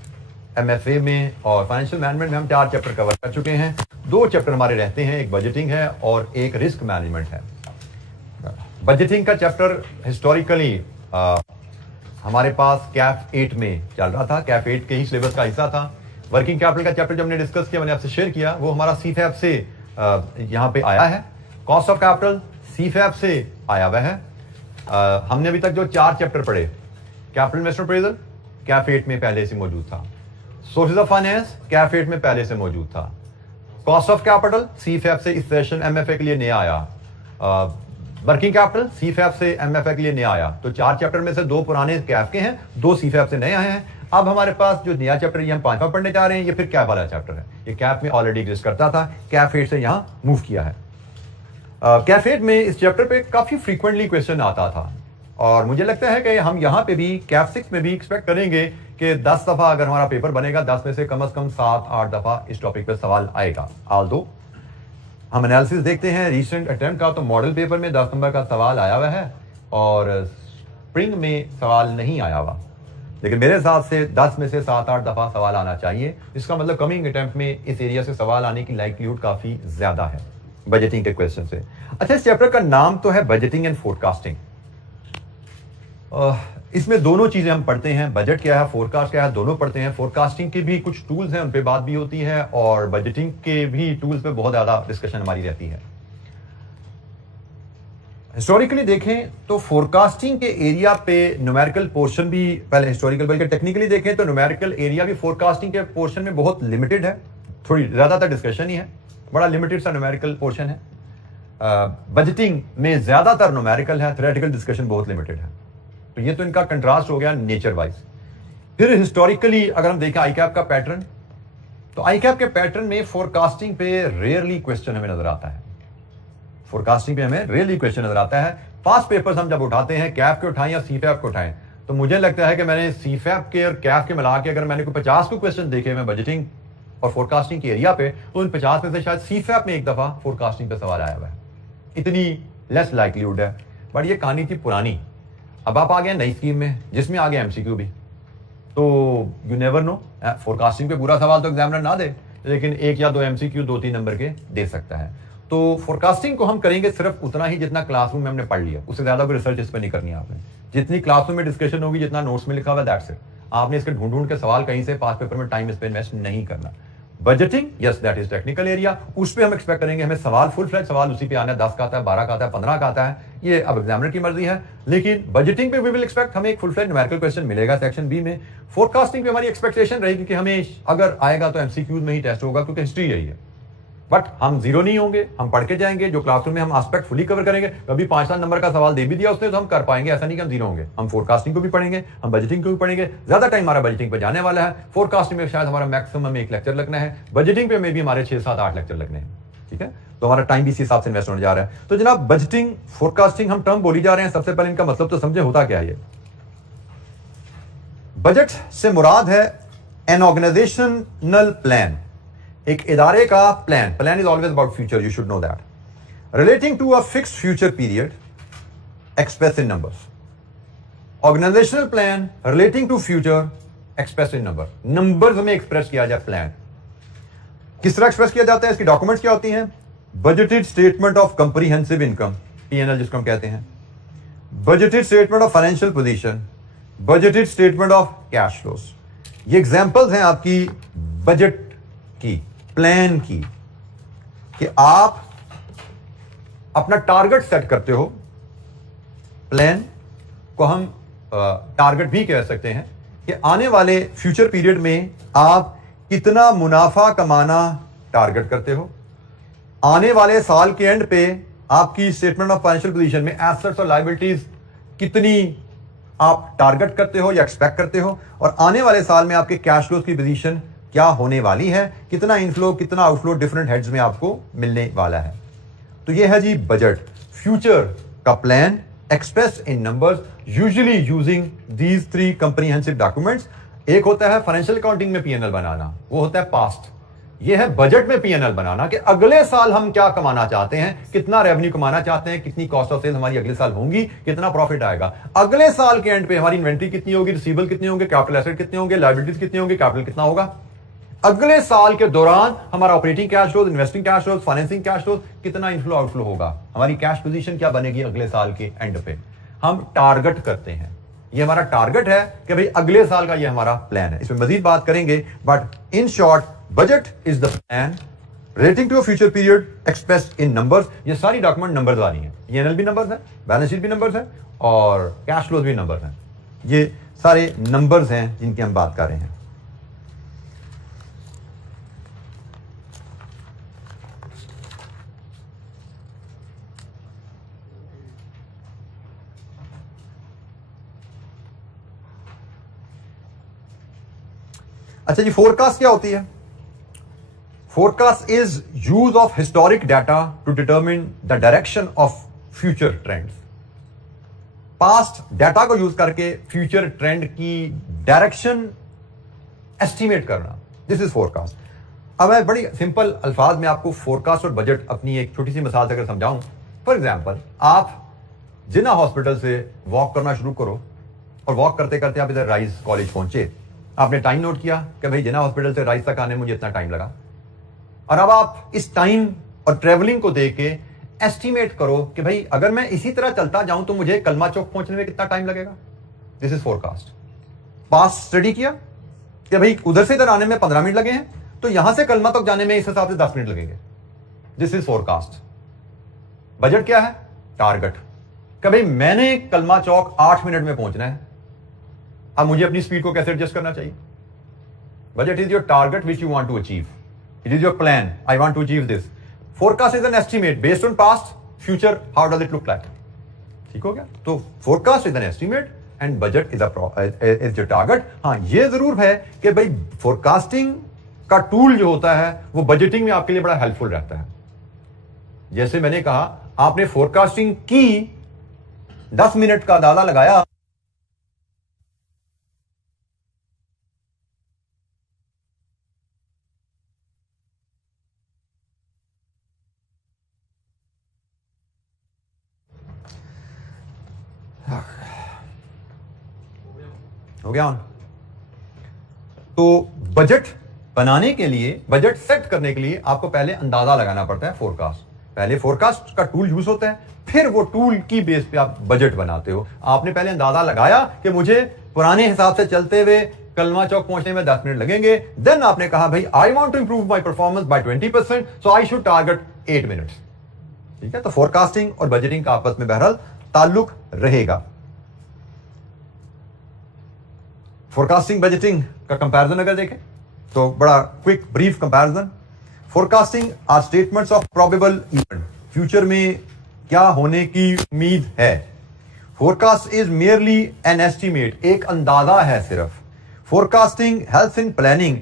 MFA में, और फाइनेंशियल मैनेजमेंट में हम 4 चैप्टर कवर कर चुके हैं। 2 चैप्टर हमारे रहते हैं, एक बजटिंग है और एक रिस्क मैनेजमेंट है। बजटिंग का चैप्टर हिस्टोरिकली हमारे पास कैफ 8 में चल रहा था, कैफ 8 के ही सिलेबस का हिस्सा था। वर्किंग कैपिटल का चैप्टर जो हमने डिस्कस किया, मैंने आपसे शेयर किया, वो हमारा सीफैप से यहाँ पे आया है। कॉस्ट ऑफ कैपिटल सीफैप से आया हुआ है। हमने अभी तक जो 4 चैप्टर पढ़े, कैपिटल इन्वेस्टमेंट अप्रेजल कैफ 8 में पहले से मौजूद था, सोर्सेज ऑफ फाइनेंस कैफ 8 में पहले से मौजूद था, कॉस्ट ऑफ कैपिटल सीफैप से इस सेशन एमएफए के लिए नया आया, वर्किंग कैपिटल सीफैप से एमएफए के लिए नया आया। तो 4 चैप्टर में से 2 पुराने कैफ के हैं, 2 सीफैप से नए आए हैं। अब हमारे पास जो नया चैप्टर ये हम 5वां पढ़ने जा रहे हैं, ये फिर कैफ वाला चैप्टर है। ये कैफ में ऑलरेडी एग्जिस्ट करता था, कैफ 8 से यहाँ मूव किया है। कैफ 8 में इस चैप्टर पे काफी फ्रीक्वेंटली क्वेश्चन आता था, और मुझे लगता है कि हम यहाँ पे भी कैफ 6 में भी एक्सपेक्ट करेंगे कि 10 दफा अगर हमारा पेपर बनेगा, 10 में से कम 7-8 दफा इस टॉपिक पे सवाल आएगा। ऑल्दो हम एनालिसिस देखते हैं रिसेंट अटेम्प्ट का, तो मॉडल पेपर में 10 नंबर का सवाल आया हुआ है और स्प्रिंग में सवाल नहीं आया हुआ, लेकिन मेरे हिसाब से 10 में से 7-8 दफा सवाल आना चाहिए। इसका मतलब कमिंग अटेम्प्ट में इस एरिया से सवाल आने की लाइक्लीहुड काफी ज्यादा है बजटिंग के क्वेश्चन से। अच्छा, इस चैप्टर का नाम तो है बजटिंग एंड फोरकास्टिंग। इसमें दोनों चीजें हम पढ़ते हैं, बजट क्या है, फोरकास्ट क्या है, दोनों पढ़ते हैं। फोरकास्टिंग के भी कुछ टूल्स हैं, उन पे बात भी होती है, और बजटिंग के भी टूल्स पे बहुत ज्यादा डिस्कशन हमारी रहती है। हिस्टोरिकली देखें तो फोरकास्टिंग के एरिया पे न्यूमेरिकल पोर्शन भी, पहले हिस्टोरिकल बल्कि टेक्निकली देखें तो न्यूमेरिकल एरिया भी फोरकास्टिंग के पोर्शन में बहुत लिमिटेड है, थोड़ी ज्यादातर डिस्कशन ही है, बड़ा लिमिटेड सा न्यूमेरिकल पोर्शन है। बजटिंग में ज्यादातर न्यूमेरिकल है, थ्योरेटिकल डिस्कशन बहुत लिमिटेड है। तो ये तो इनका कंट्रास्ट हो गया नेचर वाइज। फिर हिस्टोरिकली अगर हम देखें आईकैप का पैटर्न, तो आईकैप के पैटर्न में फोरकास्टिंग पे रेयरली क्वेश्चन हमें नजर आता है। फोरकास्टिंग पे हमें रेयरली क्वेश्चन नजर आता है। पास्ट पेपर्स हम जब उठाते हैं, कैफ के उठाएं या सीफैप के उठाएं, तो मुझे लगता है कि मैंने सीफैप के और कैफ के मिला के अगर मैंने कोई 50 को क्वेश्चन देखे मैं बजटिंग और फोरकास्टिंग के एरिया पे, तो उन 50 में से शायद सीफैप में एक दफा फोरकास्टिंग पे सवाल आया हुआ है। इतनी लेस लाइक्लीहुड है, बट ये कहानी थी पुरानी। अब आप आ गए नई स्कीम में जिसमें आ गया एमसीक्यू भी, तो यू नेवर नो, फोरकास्टिंग पे पूरा सवाल तो एग्जामिनर ना दे, लेकिन 1 या 2 एमसीक्यू 2-3 नंबर के दे सकता है। तो फोरकास्टिंग को हम करेंगे सिर्फ उतना ही जितना क्लासरूम में हमने पढ़ लिया, उससे ज्यादा कोई रिसर्च इस पर नहीं करनी है आपने। जितनी क्लासरूम में डिस्कशन होगी, जितना नोट्स में लिखा हुआ, दैट्स इट। आपने इसके ढूंढ के सवाल कहीं से पास पेपर में टाइम इस पे इन्वेस्ट नहीं करना। Budgeting, yes that is technical area, उस पे हम एक्सपेक्ट करेंगे हमें सवाल फुल फ्लैट सवाल उसी पे आना है, 10 का आता है, 12 का आता है, 15 का आता है, ये अब एग्जामिनर की मर्जी है। लेकिन बजटिंग पे वी विल एक्सपेक्ट हमें एक फुल फ्लैट न्यूमेरिकल क्वेश्चन मिलेगा सेक्शन बी में। फोरकास्टिंग पे हमारी एक्सपेक्टेशन रहेगी कि हमें अगर आएगा तो एमसीक्यूज में ही टेस्ट होगा, क्योंकि हिस्ट्री यही है। बट हम जीरो नहीं होंगे, हम पढ़ के जाएंगे, जो क्लासरूम में हम एस्पेक्ट फुली कवर करेंगे। कभी 5-7 नंबर का सवाल दे भी दिया उसने तो हम कर पाएंगे, ऐसा नहीं कि हम जीरो होंगे। हम फोरकास्टिंग को भी पढ़ेंगे, हम बजटिंग को भी पढ़ेंगे। ज्यादा टाइम हमारा बजटिंग पे जाने वाला है, फोरकास्टिंग में शायद हमारा मैक्सिमम 1 लेक्चर लगना है, बजटिंग पे में भी हमारे 6-7-8 लेक्चर लगने हैं। ठीक है, तो हमारा टाइम भी इसी हिसाब से इन्वेस्ट होने जा रहा है। तो जनाब बजटिंग फोरकास्टिंग हम टर्म बोली जा रहे हैं, सबसे पहले इनका मतलब तो समझे होता क्या है। ये बजट से मुराद है एन ऑर्गेनाइजेशनल प्लान, एक इदारे का plan. Plan is always about future, you should know that. Relating to a fixed future period express in numbers. Organizational plan relating to future express in number. Numbers में एक्सप्रेस किया जाए प्लान। किस तरह एक्सप्रेस किया जाता है, इसकी डॉक्यूमेंट्स क्या होती हैं? Budgeted statement of comprehensive income, PNL जिसको हम कहते हैं, budgeted statement of financial position, budgeted statement of cash flows. ये एग्जांपल्स हैं आपकी बजट की, प्लान की, कि आप अपना टारगेट सेट करते हो। प्लान को हम टारगेट भी कह सकते हैं कि आने वाले फ्यूचर पीरियड में आप कितना मुनाफा कमाना टारगेट करते हो। आने वाले साल के एंड पे आपकी स्टेटमेंट ऑफ फाइनेंशियल पोजीशन में एसेट्स और लायबिलिटीज कितनी आप टारगेट करते हो या एक्सपेक्ट करते हो, और आने वाले साल में आपके कैश फ्लोज की पोजीशन क्या होने वाली है, कितना इनफ्लो कितना आउटफ्लो डिफरेंट हेड्स में आपको मिलने वाला है। तो ये है जी बजट, फ्यूचर का plan express in numbers, usually using these 3 comprehensive documents. एक होता है फाइनेंशियल अकाउंटिंग में पीएनएल बनाना, वो होता है पास्ट। ये है बजट में पीएनएल बनाना कि अगले साल हम क्या कमाना चाहते हैं, कितना रेवेन्यू कमाना चाहते हैं, कितनी कॉस्ट ऑफ सेल हमारी अगले साल होंगी, कितना प्रॉफिट आएगा। अगले साल के एंड पे हमारी इन्वेंट्री कितनी होगी, रिसीवेबल कितने होंगे, कैपिटल एसेट कितने होंगे, लायबिलिटीज कितनी होंगी, कैपिटल कितना होगा। अगले साल के दौरान हमारा operating cash flow, investing cash flow, financing cash flow, कितना इनफ्लो आउटफ्लो होगा, हमारी कैश पोजीशन क्या बनेगी अगले साल के एंड पे। हम टारगेट करते हैं। ये हमारा टारगेट है कि भाई अगले साल का ये हमारा प्लान है। इसमें मजीद बात करेंगे, but in short budget is the plan relating to a future period expressed in numbers. ये सारी डॉक्यूमेंट नंबर्स वाली हैं, P&L भी नंबर्स है, बैलेंस शीट भी नंबर्स है और कैश फ्लोज भी नंबर्स हैं। ये सारे नंबर्स हैं जिनकी हम बात कर रहे हैं। अच्छा जी, फोरकास्ट क्या होती है? Forecast is use of historic data to determine the direction of future trends. Past data को यूज करके फ्यूचर ट्रेंड की डायरेक्शन एस्टिमेट करना, दिस इज फोरकास्ट। अब मैं बड़ी सिंपल अल्फाज में आपको फोरकास्ट और बजट अपनी एक छोटी सी मिसाल से अगर समझाऊं, फॉर एग्जाम्पल आप जिन्ना हॉस्पिटल से वॉक करना शुरू करो और वॉक करते करते आप इधर राइस कॉलेज पहुंचे। आपने टाइम नोट किया कि भाई जिन्ना हॉस्पिटल से राइस तक आने में मुझे इतना टाइम लगा, और अब आप इस टाइम और ट्रेवलिंग को देख के एस्टिमेट करो कि भाई अगर मैं इसी तरह चलता जाऊं तो मुझे कलमा चौक पहुंचने में कितना टाइम लगेगा। This is forecast. Pass study किया कि भाई उधर से इधर आने में 15 मिनट लगे हैं, तो यहां से कलमा तक जाने में इस हिसाब से 10 मिनट लगेंगे। This is forecast. बजट क्या है? टारगेट। कि भाई मैंने कलमा चौक 8 मिनट में पहुंचना है, अब मुझे अपनी स्पीड को कैसे एडजस्ट करना चाहिए? Budget is your target which you want to achieve, it is your plan, I want to achieve this. Forecast is an estimate based on past, future, how does it look like. ठीक हो गया? तो forecast is an estimate and budget is your target. हाँ, ये जरूर है कि भाई फोरकास्टिंग का टूल जो होता है वो बजटिंग में आपके लिए बड़ा हेल्पफुल रहता है। जैसे मैंने कहा, आपने फोरकास्टिंग की, 10 मिनट का अंदाजा लगाया, हो गया ऑन। तो बजट बनाने के लिए, बजट सेट करने के लिए आपको पहले अंदाजा लगाना पड़ता है फोरकास्ट। पहले फोरकास्ट का टूल यूज होता है, फिर वो टूल की बेस पे आप बजट बनाते हो। आपने पहले अंदाजा लगाया कि मुझे पुराने हिसाब से चलते हुए कलमा चौक पहुंचने में 10 मिनट लगेंगे। देन आपने कहा भाई I want to improve my performance by 20%, so I should target 8 minutes. ठीक है? तो फोरकास्टिंग और बजटिंग का आपस में बहरहाल ताल्लुक रहेगा। फोरकास्टिंग बजटिंग का कंपैरिजन अगर देखें तो बड़ा quick brief comparison. Forecasting are statements of probable event, future में क्या होने की उम्मीद है। Forecast is merely an estimate, एक अंदाजा है सिर्फ। Forecasting helps in planning,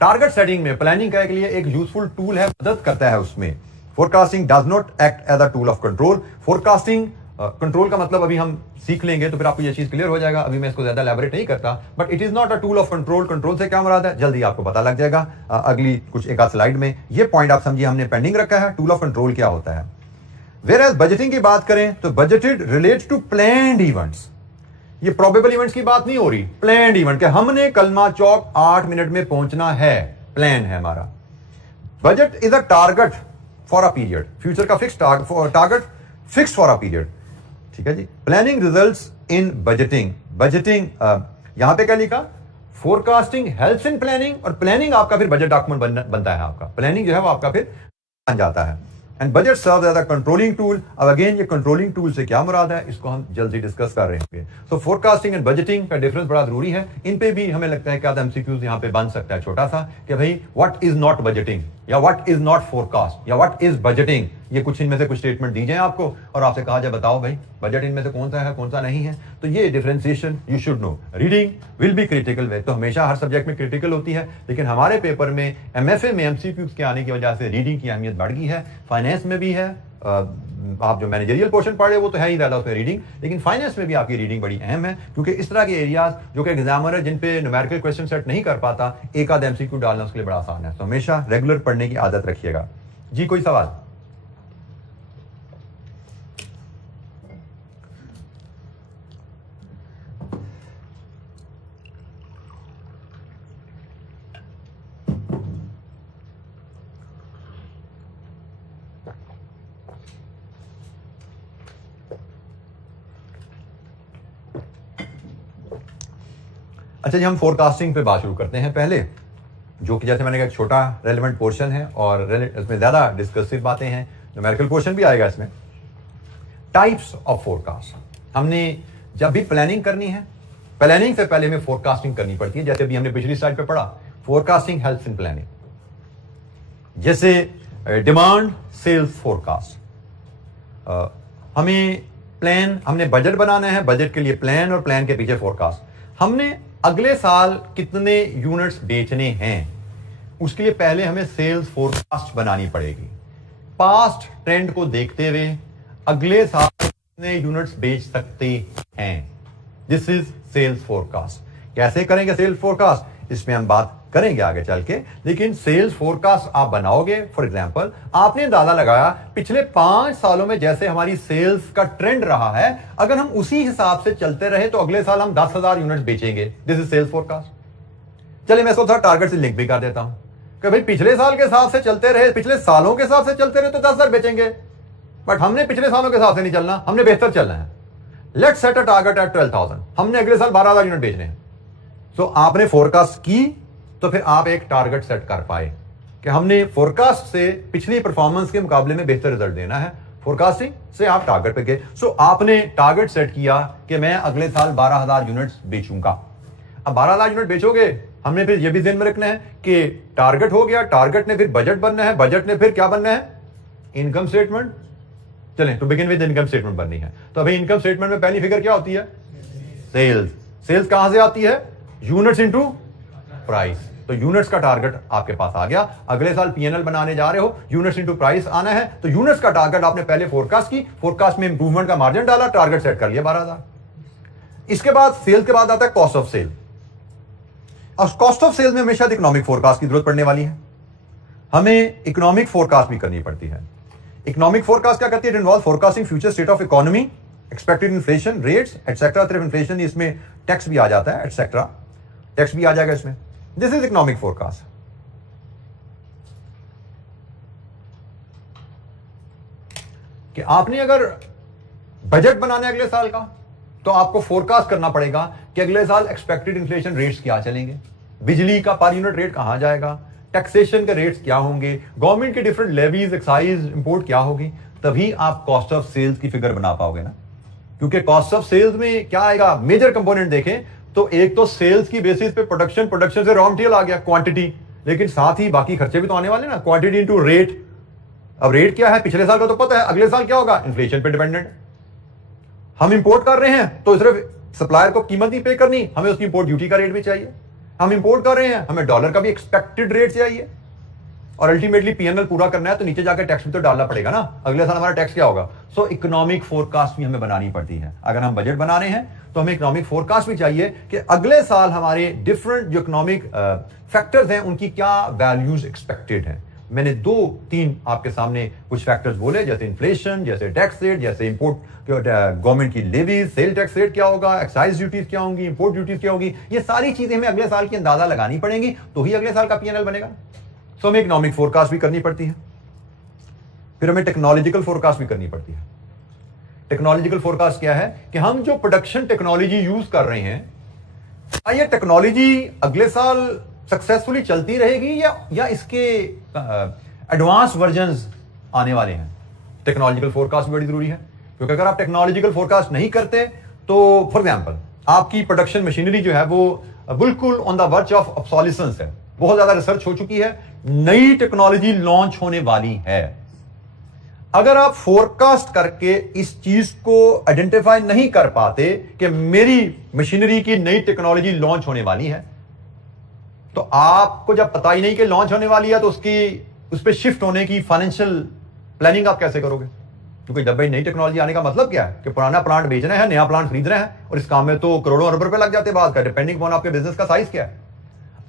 target setting में प्लानिंग करने के लिए एक यूजफुल टूल है, मदद करता है उसमें। Forecasting does not act as a tool of control. Forecasting control का मतलब अभी हम सीख लेंगे तो फिर आपको ये चीज क्लियर हो जाएगा, अभी मैं इसको ज्यादा एलैबोरेट नहीं करता। But it is not a tool of control. Control से क्या मुराद है जल्दी आपको पता लग जाएगा अगली कुछ एक आध स्लाइड में। ये पॉइंट आप समझिए हमने पेंडिंग रखा है, टूल ऑफ कंट्रोल क्या होता है। वेयर एज बजटिंग की बात करें तो budgeted relates to planned events. ये प्रोबेबल इवेंट्स की बात नहीं हो रही, प्लान्ड इवेंट के हमने कलमा चौक 8 मिनट में पहुंचना है, प्लान है हमारा। Budget is a target for a period, future का fix target fix for a period. ठीक है जी। Planning results in budgeting, budgeting यहां पे क्या लिखा, फोरकास्टिंग हेल्प्स इन प्लानिंग, और प्लानिंग आपका फिर बजट डॉक्यूमेंट बनता है। आपका प्लानिंग जो है वो आपका फिर बन जाता है। And budget serves as a controlling tool. अब अगेन ये कंट्रोलिंग टूल से क्या मुराद है इसको हम जल्दी डिस्कस कर रहे हैं। सो फोरकास्टिंग एंड बजटिंग का डिफरेंस बड़ा जरूरी है। इन पे भी हमें लगता है कि एमसीक्यूज यहां पे बन सकता है छोटा सा कि भाई व्हाट इज नॉट बजटिंग या व्हाट इज नॉट फोरकास्ट या व्हाट इज बजटिंग। ये कुछ इनमें से कुछ स्टेटमेंट दी जाए आपको और आपसे कहा जाए बताओ भाई बजट इनमें से कौन सा है कौन सा नहीं है। तो ये differentiation you should know. Reading will be critical way, तो हमेशा हर सब्जेक्ट में क्रिटिकल होती है, लेकिन हमारे पेपर में एमएफए में एमसीक्यूज के आने की वजह से रीडिंग की अहमियत बढ़ गई है। फाइनेंस में भी है, आप जो मैनेजरियल पोर्शन पढ़े वो तो है ही ज्यादा उसमें रीडिंग, लेकिन फाइनेंस में भी आपकी रीडिंग बड़ी अहम है, क्योंकि इस तरह के एरियाज जो कि एग्जामिनर जिन पे न्यूमेरिकल क्वेश्चन सेट नहीं कर पाता, एक आध एमसीक्यू डालना उसके लिए बड़ा आसान है। तो हमेशा रेगुलर पढ़ने की आदत रखिएगा। जी कोई सवाल? अच्छा जी, हम फोरकास्टिंग पे बात शुरू करते हैं पहले, जो कि जैसे मैंने कहा छोटा रेलेवेंट पोर्शन है और इसमें ज़्यादा डिस्कसिव बातें हैं, न्यूमेरिकल पोर्शन भी आएगा इसमें। Types of forecast. हमने जब भी प्लानिंग करनी है, प्लानिंग से पहले हमें फोरकास्टिंग करनी पड़ती है। जैसे अभी हमने पिछली स्लाइड पे पढ़ा, फोरकास्टिंग हेल्प्स इन प्लानिंग। जैसे डिमांड सेल्स फोरकास्ट, हमें प्लान, हमने बजट बनाना है, बजट के लिए प्लान और प्लान के पीछे फोरकास्ट। हमने अगले साल कितने यूनिट्स बेचने हैं, उसके लिए पहले हमें सेल्स फोरकास्ट बनानी पड़ेगी। पास्ट ट्रेंड को देखते हुए अगले साल कितने यूनिट्स बेच सकते हैं, दिस इज सेल्स फोरकास्ट। कैसे करेंगे सेल्स फोरकास्ट, इसमें हम बात करेंगे आगे चल के। लेकिन सेल्स फोरकास्ट आप बनाओगे, फॉर एग्जांपल आपने अंदाजा लगाया पिछले 5 सालों में जैसे हमारी सेल्स का ट्रेंड रहा है, अगर हम उसी हिसाब से चलते रहे तो अगले साल हम 10,000 यूनिट्स बेचेंगे, दिस इज सेल्स फोरकास्ट। चलिए मैं इसको थोड़ा टारगेट से लिंक भी कर देता हूं कि भाई पिछले साल के हिसाब से चलते रहे, पिछले सालों के हिसाब से चलते रहे तो 10,000 बेचेंगे, बट हमने पिछले सालों के हिसाब से नहीं चलना, हमने बेहतर चलना है। Let's set a target at 12,000, हमने अगले साल 12,000 यूनिट बेचने हैं। तो आपने फोरकास्ट की तो फिर आप एक टारगेट सेट कर पाए कि हमने फोरकास्ट से पिछली परफॉर्मेंस के मुकाबले में बेहतर रिजल्ट देना है। फोरकास्टिंग से आप टारगेट पे गए, सो आपने टारगेट सेट किया कि मैं अगले साल 12,000 यूनिट्स बेचूंगा। अब 12,000 यूनिट बेचोगे, हमने फिर यह भी ध्यान में रखना है कि टारगेट हो गया, टारगेट ने फिर बजट बनना है, बजट ने फिर क्या बनना है, इनकम स्टेटमेंट। चलें to begin with income statement बननी है, तो अभी इनकम स्टेटमेंट में पहली फिगर क्या होती है, सेल्स। सेल्स कहां से आती है, यूनिट्स इनटू प्राइस। तो यूनिट्स का टारगेट आपके पास आ गया, अगले साल पीएनएल बनाने जा रहे हो, यूनिट्स इनटू प्राइस आना है, तो यूनिट्स का टारगेट आपने पहले फोरकास्ट की, फोरकास्ट में इंप्रूवमेंट का मार्जिन डाला, टारगेट सेट कर लिया 12,000। इसके बाद सेल्स के बाद आता है कॉस्ट ऑफ सेल। और कॉस्ट ऑफ सेल्स में हमेशा इकोनॉमिक फोरकास्ट की जरूरत पड़ने वाली है, हमें इकोनॉमिक फोरकास्ट भी करनी पड़ती है। इकोनॉमिक फोरकास्ट क्या करती है, it involve forecasting future state of economy, expected inflation rates etcetera. सिर्फ इन्फ्लेशन, इसमें टैक्स भी आ जाता है, एटसेट्रा, टैक्स भी आ जाएगा इसमें। This is economic forecast. कि आपने अगर बजट बनाना है अगले साल का, तो आपको फोरकास्ट करना पड़ेगा कि अगले साल एक्सपेक्टेड इन्फ्लेशन रेट्स क्या चलेंगे, बिजली का पर यूनिट रेट कहां जाएगा, टैक्सेशन के रेट्स क्या होंगे, गवर्नमेंट के डिफरेंट लेवीज, एक्साइज, इंपोर्ट क्या होगी, तभी आप कॉस्ट ऑफ सेल्स की फिगर बना पाओगे ना। क्योंकि कॉस्ट ऑफ सेल्स में क्या आएगा, मेजर कंपोनेंट देखें तो एक तो सेल्स की बेसिस पे प्रोडक्शन, प्रोडक्शन से रॉ मटेरियल आ गया, क्वांटिटी, लेकिन साथ ही बाकी खर्चे भी तो आने वाले ना, क्वांटिटी इनटू रेट। अब रेट क्या है, पिछले साल का तो पता है, अगले साल क्या होगा, इन्फ्लेशन पे डिपेंडेंट। हम इंपोर्ट कर रहे हैं तो सिर्फ सप्लायर को कीमत नहीं पे करनी, हमें उसकी इंपोर्ट ड्यूटी का रेट भी चाहिए। हम इंपोर्ट कर रहे हैं, हमें डॉलर का भी एक्सपेक्टेड रेट चाहिए, और अल्टीमेटली पीएनएल पूरा करना है तो नीचे जाकर टैक्स भी तो डालना पड़ेगा ना, अगले साल हमारा टैक्स क्या होगा। सो इकोनॉमिक फोरकास्ट भी हमें बनानी पड़ती है। अगर हम बजट बना रहे हैं तो हमें इकोनॉमिक फोरकास्ट भी चाहिए कि अगले साल हमारे डिफरेंट जो इकोनॉमिक फैक्टर्स हैं उनकी क्या वैल्यूज एक्सपेक्टेड हैं। मैंने 2-3 आपके सामने कुछ फैक्टर्स बोले, जैसे इन्फ्लेशन, जैसे टैक्स रेट, जैसे इंपोर्ट गवर्नमेंट की लेवीज, सेल टैक्स रेट क्या होगा, एक्साइज ड्यूटीज क्या होंगी, इंपोर्ट ड्यूटीज क्या होगी। ये सारी चीजें हमें अगले साल की अंदाजा लगानी पड़ेंगी, तो ही अगले साल का पीएनएल बनेगा। सो हमें इकोनॉमिक फोरकास्ट भी करनी पड़ती है, फिर हमें टेक्नोलॉजिकल फोरकास्ट भी करनी पड़ती है। टेक्नोलॉजिकल फोरकास्ट क्या है कि हम जो प्रोडक्शन टेक्नोलॉजी यूज कर रहे हैं, क्या ये टेक्नोलॉजी अगले साल सक्सेसफुली चलती रहेगी या इसके एडवांस वर्जन्स आने वाले हैं। टेक्नोलॉजिकल फोरकास्ट बड़ी जरूरी है, क्योंकि अगर आप टेक्नोलॉजिकल फोरकास्ट नहीं करते तो फॉर एग्जांपल आपकी प्रोडक्शन मशीनरी जो है वो बिल्कुल ऑन द वर्च ऑफ ऑब्सोलिसेंस है, बहुत ज्यादा रिसर्च हो चुकी है, नई टेक्नोलॉजी लॉन्च होने वाली है। अगर आप फोरकास्ट करके इस चीज को आइडेंटिफाई नहीं कर पाते कि मेरी मशीनरी की नई टेक्नोलॉजी लॉन्च होने वाली है, तो आपको जब पता ही नहीं कि लॉन्च होने वाली है तो उस पर शिफ्ट होने की फाइनेंशियल प्लानिंग आप कैसे करोगे। क्योंकि जब भाई नई टेक्नोलॉजी आने का मतलब क्या है कि पुराना प्लांट बेचना है, नया प्लांट खरीदना है, और इस काम में तो करोड़ों अरब रुपए लग जाते हैं बात का, डिपेंडिंग ऑन आपके बिजनेस का साइज क्या है।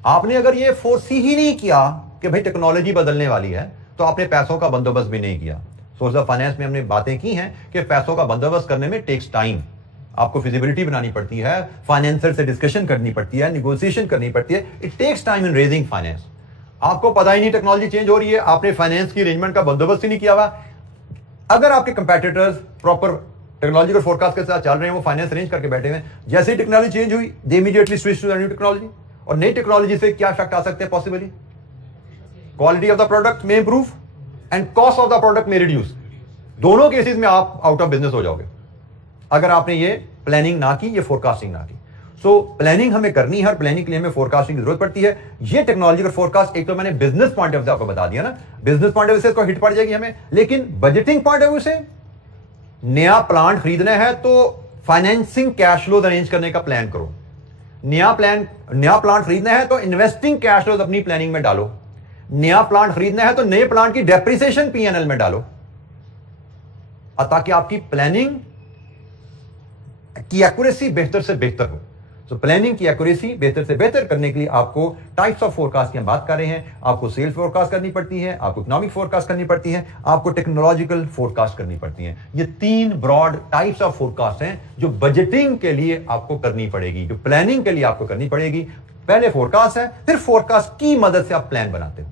आपने अगर ये फोर्सी ही नहीं किया कि भाई टेक्नोलॉजी बदलने वाली है, तो आपने पैसों का बंदोबस्त भी नहीं किया। सोर्स ऑफ फाइनेंस में हमने बातें की हैं कि पैसों का बंदोबस्त करने में टेक्स टाइम, आपको फिजिबिलिटी बनानी पड़ती है, फाइनेंसर से डिस्कशन करनी पड़ती है, निगोशिएशन करनी पड़ती है, it takes time in raising finance. आपको पता ही नहीं टेक्नोलॉजी चेंज हो रही है, आपने फाइनेंस की अरेंजमेंट का बंदोबस्त ही नहीं किया हुआ। अगर आपके कंपेटिटर्स प्रॉपर टेक्नोलॉजिकल फोरकास्ट के साथ चल रहे हैं, वो फाइनेंस अरेंज करके बैठे हुए हैं। जैसे ही टेक्नोलॉजी चेंज हुई, they immediately switch to the new technology. और नई टेक्नोलॉजी से क्या इफेक्ट आ सकते हैं possibly? Quality of the product में improve and cost of the product में रिड्यूस। दोनों केसेस में आप आउट ऑफ बिजनेस हो जाओगे अगर आपने ये प्लानिंग ना की, ये फोरकास्टिंग ना की। सो प्लानिंग हमें करनी है और प्लानिंग के लिए हमें फोरकास्टिंग की जरूरत पड़ती है। ये टेक्नोलॉजिकल फोरकास्ट एक तो मैंने बिजनेस पॉइंट ऑफ व्यू आपको बता दिया ना, बिजनेस पॉइंट ऑफ व्यू से इसको हिट पड़ जाएगी हमें, लेकिन बजटिंग पॉइंट ऑफ व्यू से नया प्लांट खरीदना है तो फाइनेंसिंग कैश फ्लो अरेंज करने का प्लान करो। नया प्लांट खरीदना है तो इन्वेस्टिंग कैश फ्लो अपनी प्लानिंग में डालो। नया प्लांट खरीदना है तो नए प्लांट की डेप्रिसिएशन पीएनएल में डालो, ताकि आपकी प्लानिंग की एक्यूरेसी बेहतर से बेहतर हो। तो प्लानिंग की एक्यूरेसी बेहतर से बेहतर करने के लिए आपको टाइप्स ऑफ फोरकास्ट की हम बात कर रहे हैं। आपको सेल्स फोरकास्ट करनी पड़ती है, आपको इकोनॉमिक फोरकास्ट करनी पड़ती है, आपको टेक्नोलॉजिकल फोरकास्ट करनी पड़ती है। ये 3 ब्रॉड टाइप्स ऑफ फोरकास्ट हैं जो बजटिंग के लिए आपको करनी पड़ेगी, जो प्लानिंग के लिए आपको करनी पड़ेगी। पहले फोरकास्ट है, फिर फोरकास्ट की मदद से आप प्लान बनाते हो।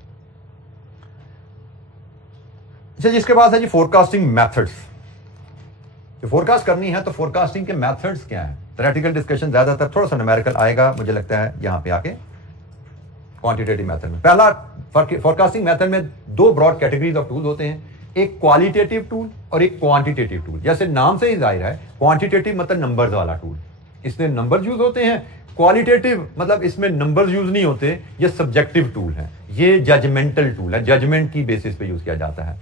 अच्छा, जिसके बाद है जी फोरकास्टिंग मेथड्स। फोरकास्ट करनी है तो फोरकास्टिंग के मेथड्स क्या है? थ्योरेटिकल डिस्कशन ज्यादातर, थोड़ा सा न्यूमेरिकल आएगा मुझे लगता है यहां पे आके क्वांटिटेटिव मेथड में। पहला फोरकास्टिंग मेथड में 2 ब्रॉड कैटेगरीज ऑफ टूल होते हैं, एक क्वालिटेटिव टूल और एक क्वांटिटेटिव टूल। जैसे नाम से ही जाहिर है, क्वांटिटेटिव मतलब नंबर्स वाला टूल, इसमें नंबर यूज होते हैं। क्वालिटेटिव मतलब इसमें नंबर्स यूज नहीं होते, ये सब्जेक्टिव टूल है, ये जजमेंटल टूल है, जजमेंट की बेसिस पे यूज किया जाता है।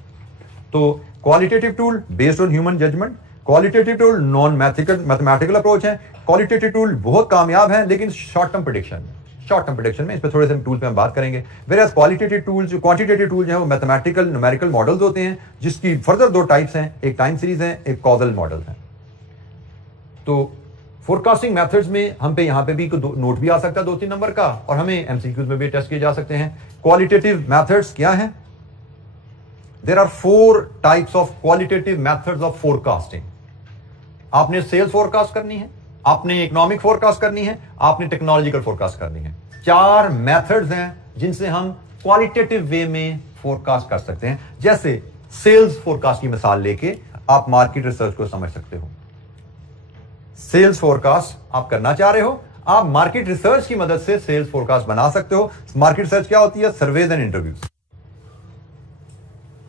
तो qualitative tool based on human judgment, qualitative tool non mathematical approach है। क्वालिटेटिव टूल बहुत कामयाब है लेकिन शॉर्ट टर्म प्रेडिक्शन में इस पे थोड़े से टूल पे हम बात करेंगे। वेयर क्वांटिटेटिव टूल जो है वो मैथमेटिकल न्यूमेरिकल मॉडल्स होते हैं, जिसकी फर्दर 2 टाइप्स हैं, एक टाइम सीरीज है, एक कॉजल मॉडल है। तो फोरकास्टिंग मेथड्स में हम पे यहां पे भी नोट भी आ सकता है 2-3 नंबर का, और हमें एमसीक्यूज में भी टेस्ट किए जा सकते हैं। क्वालिटेटिव मेथड्स क्या है? There are 4 types of qualitative methods of forecasting. आपने सेल्स फोरकास्ट करनी है, आपने इकोनॉमिक फोरकास्ट करनी है, आपने टेक्नोलॉजिकल फोरकास्ट करनी है। 4 मेथड्स हैं जिनसे हम क्वालिटेटिव वे में फोरकास्ट कर सकते हैं। जैसे सेल्स फोरकास्ट की मिसाल लेके आप मार्केट रिसर्च को समझ सकते हो। सेल्स फोरकास्ट आप करना चाह रहे हो, आप मार्केट रिसर्च की मदद से सेल्स फोरकास्ट बना सकते हो। मार्केट रिसर्च क्या होती है? Surveys and interviews.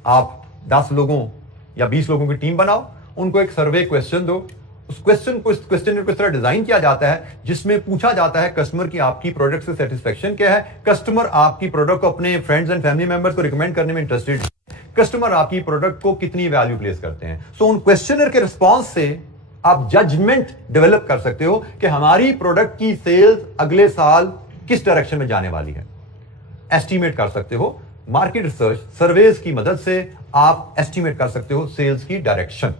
आप 10 लोगों या 20 लोगों की टीम बनाओ, उनको एक सर्वे क्वेश्चन दो, उस क्वेश्चन को इस तरह डिजाइन किया जाता है जिसमें पूछा जाता है कस्टमर की आपकी प्रोडक्ट से सेटिस्फेक्शन क्या है, कस्टमर आपकी प्रोडक्ट को अपने फ्रेंड्स एंड फैमिली मेंबर्स को रिकमेंड करने में इंटरेस्टेड, कस्टमर आपकी प्रोडक्ट को कितनी वैल्यू प्लेस करते हैं। सो उन क्वेश्चनर के रिस्पॉन्स से आप जजमेंट डेवलप कर सकते हो कि हमारी प्रोडक्ट की सेल्स अगले साल किस डायरेक्शन में जाने वाली है। एस्टिमेट कर सकते हो, मार्केट रिसर्च सर्वेज की मदद से आप एस्टिमेट कर सकते हो सेल्स की डायरेक्शन।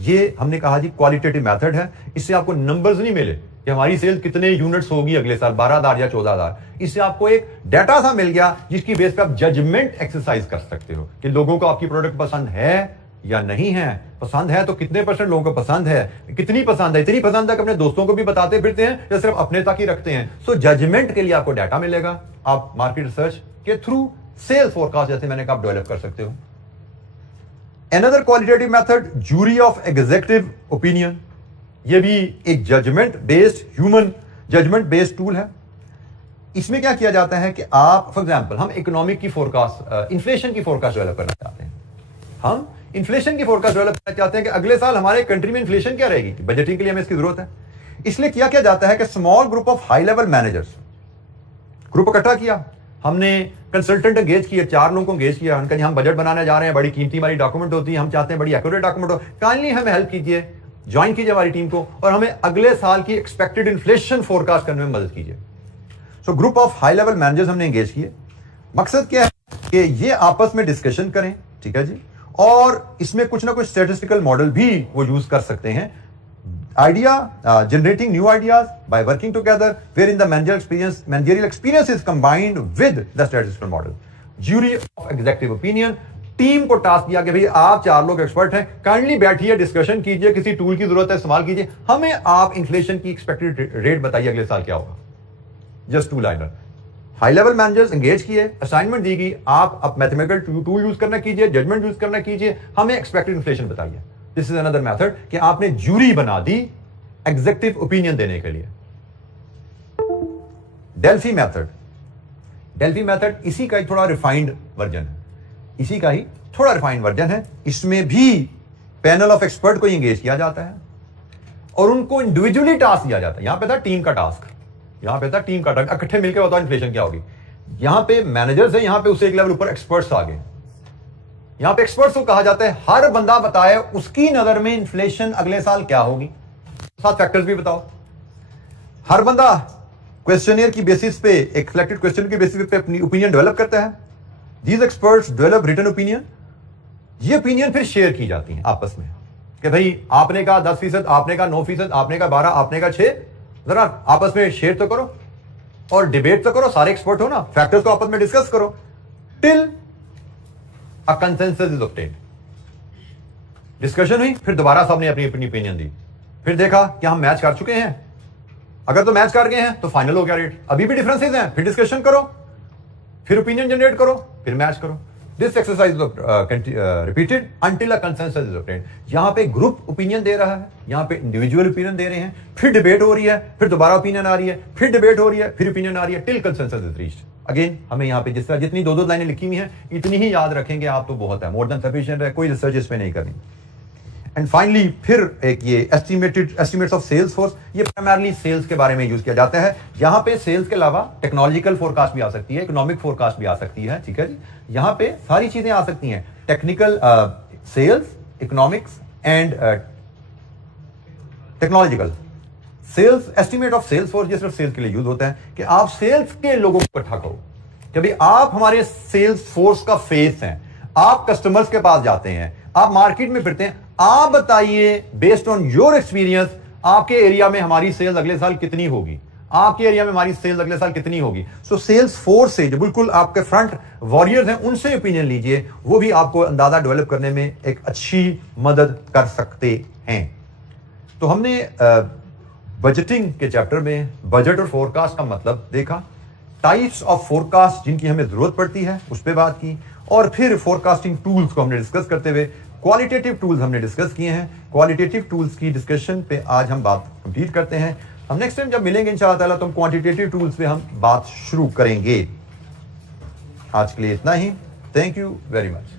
ये हमने कहा जी क्वालिटेटिव मेथड है। इससे आपको नंबर्स नहीं मिले कि हमारी सेल कितने यूनिट्स होगी अगले साल, 12,000 या 14,000। इससे आपको एक डाटा सा मिल गया जिसकी बेस पे आप जजमेंट एक्सरसाइज कर सकते हो कि लोगों को आपकी प्रोडक्ट पसंद है या नहीं है। पसंद है तो कितने % लोगों को पसंद है, कितनी पसंद है, इतनी पसंद है कि अपने दोस्तों को भी बताते फिरते हैं या सिर्फ अपने तक ही रखते हैं। सो जजमेंट के लिए आपको डाटा मिलेगा, आप मार्केट रिसर्च के थ्रू सेल्स फोरकास्ट जैसे मैंने कहा आप डेवलप कर सकते हो। Another qualitative method, jury of executive opinion. ये भी एक judgment based, human judgment based tool है। इसमें क्या किया जाता है कि आप फॉर एग्जांपल हम इकोनॉमिक की फोरकास्ट, इन्फ्लेशन की फोरकास्ट डेवलप करना चाहते हैं। हम इन्फ्लेशन की फोरकास्ट डेवलप करना चाहते हैं कि अगले साल हमारे कंट्री में इन्फ्लेशन क्या रहेगी, बजटिंग के लिए हमें इसकी जरूरत है। इसलिए क्या जाता है कि small group of high level managers group इकट्ठा किया, हमने कंसल्टेंट एंगेज किया, 4 लोगों को एंगेज किया, उनका हम बजट बनाने जा रहे हैं, बड़ी कीमती हमारी डॉक्यूमेंट होती है, हम चाहते हैं बड़ी एक्यूरेट डॉक्यूमेंट हो, काइंडली हमें हेल्प कीजिए, ज्वाइन कीजिए हमारी टीम को और हमें अगले साल की एक्सपेक्टेड इन्फ्लेशन फोरकास्ट करने में मदद कीजिए। So group of high level managers हमने एंगेज किए। मकसद क्या है कि ये आपस में डिस्कशन करें, ठीक है जी, और इसमें कुछ ना कुछ स्टैटिस्टिकल मॉडल भी वो यूज कर सकते हैं। generating new ideas by working together, wherein the managerial experience is combined with the statistical model. Jury of executive opinion, team को टास्क दिया कि भाई आप 4 लोग एक्सपर्ट हैं, काइंडली बैठिए, डिस्कशन कीजिए, किसी टूल की जरूरत है इस्तेमाल कीजिए, हमें आप इन्फ्लेशन की एक्सपेक्टेड रेट बताइए अगले साल क्या होगा। Just 2 liner. High level managers engage किए, असाइनमेंट दी गई, आप मैथमेटिकल टूल यूज करना कीजिए, जजमेंट यूज करना कीजिए, हमें एक्सपेक्टेड इन्फ्लेशन बताइए। दिस इज अनदर मेथड कि आपने जूरी बना दी एग्जेक्टिव ओपिनियन देने के लिए। डेल्फी मेथड, डेल्फी मेथड इसी का एक थोड़ा रिफाइंड वर्जन है, इसी का ही थोड़ा रिफाइंड वर्जन है। इसमें भी पैनल ऑफ एक्सपर्ट को एंगेज किया जाता है और उनको इंडिविजुअली टास्क दिया जाता है। यहां पे था टीम का टास्क, यहां पे था टीम का टास्क, इकट्ठे मिलकर बताओ इन्फ्लेशन क्या होगी। यहां पे मैनेजर्स है, यहां पे उससे एक लेवल ऊपर एक्सपर्ट्स आ गए। यहां पे एक्सपर्ट्स को कहा जाता है हर बंदा बताए उसकी नजर में इन्फ्लेशन अगले साल क्या होगी, साथ फैक्टर्स भी बताओ। हर बंदा क्वेश्चनियर की बेसिस पे, एक सिलेक्टेड क्वेश्चन की बेसिस पे अपनी ओपिनियन डेवलप करता है। These experts develop written opinion. ये ओपिनियन फिर शेयर की जाती है आपस में कि भाई आपने कहा 10%, आपने कहा 9%, आपने कहा 12%, आपने कहा 6%, जरा आपस में शेयर तो करो और डिबेट तो करो, सारे एक्सपर्ट हो ना, फैक्टर्स को आपस में डिस्कस करो till a consensus is obtained. Discussion हुई, फिर दोबारा सबने अपनी अपनी ओपिनियन दी, फिर देखा कि हम मैच कर चुके हैं। अगर तो मैच कर गए हैं तो फाइनल हो गया रेट, अभी भी डिफरेंसेस हैं, फिर डिस्कशन करो, फिर ओपिनियन जनरेट करो, फिर मैच करो। This exercise repeated until a consensus is obtained. यहां पे ग्रुप ओपिनियन दे रहा है, यहां पे इंडिविजुअल ओपिनियन दे रहे हैं, फिर डिबेट हो रही है, फिर दोबारा ओपिनियन आ रही है, फिर डिबेट हो रही है, फिर ओपिनियन आ रही है, till consensus is reached. Again हमें यहां पे जिस तरह जितनी दो लाइनें लिखी हुई हैं इतनी ही याद रखेंगे आप तो बहुत है, मोर देन सफिशिएंट है, कोई रिसर्च इसमें नहीं करनी। एंड फाइनली फिर एक ये एस्टिमेट्स ऑफ सेल्स फोर्स, ये प्राइमरली सेल्स के बारे में यूज किया जाता है। यहां पे सेल्स के अलावा टेक्नोलॉजिकल फोरकास्ट भी आ सकती है, इकोनॉमिक फोरकास्ट भी आ सकती है, ठीक है जी। यहां पे सारी चीजें आ सकती हैं, technical sales, economics and technological. Sales estimate of sales force ये सिर्फ सेल्स के लिए यूज होता है कि आप सेल्स के लोगों को इकट्ठा करो कि भाई आप हमारे सेल्स फोर्स का फेस हैं, आप कस्टमर्स के पास जाते हैं, आप मार्केट में फिरते हैं, आप बताइए बेस्ड ऑन योर एक्सपीरियंस आपके एरिया में हमारी सेल्स अगले साल कितनी होगी, आपके एरिया में हमारी सेल्स अगले साल कितनी होगी। सो सेल्स फोर्स से जो बिल्कुल आपके फ्रंट वॉरियर्स हैं उनसे ओपिनियन लीजिए, वो भी आपको अंदाजा डेवलप करने में एक अच्छी मदद कर सकते हैं। तो हमने बजटिंग के चैप्टर में बजट और फोरकास्ट का मतलब देखा, टाइप्स ऑफ फोरकास्ट जिनकी हमें जरूरत पड़ती है उस पर बात की, और फिर फोरकास्टिंग टूल्स को हमने डिस्कस करते हुए क्वालिटेटिव टूल्स हमने डिस्कस किए हैं। क्वालिटेटिव टूल्स की डिस्कशन पे आज हम बात कंप्लीट करते हैं। हम नेक्स्ट टाइम जब मिलेंगे इंशाअल्लाह ताला तो हम क्वांटिटेटिव टूल्स पे हम बात शुरू करेंगे। आज के लिए इतना ही, थैंक यू वेरी मच।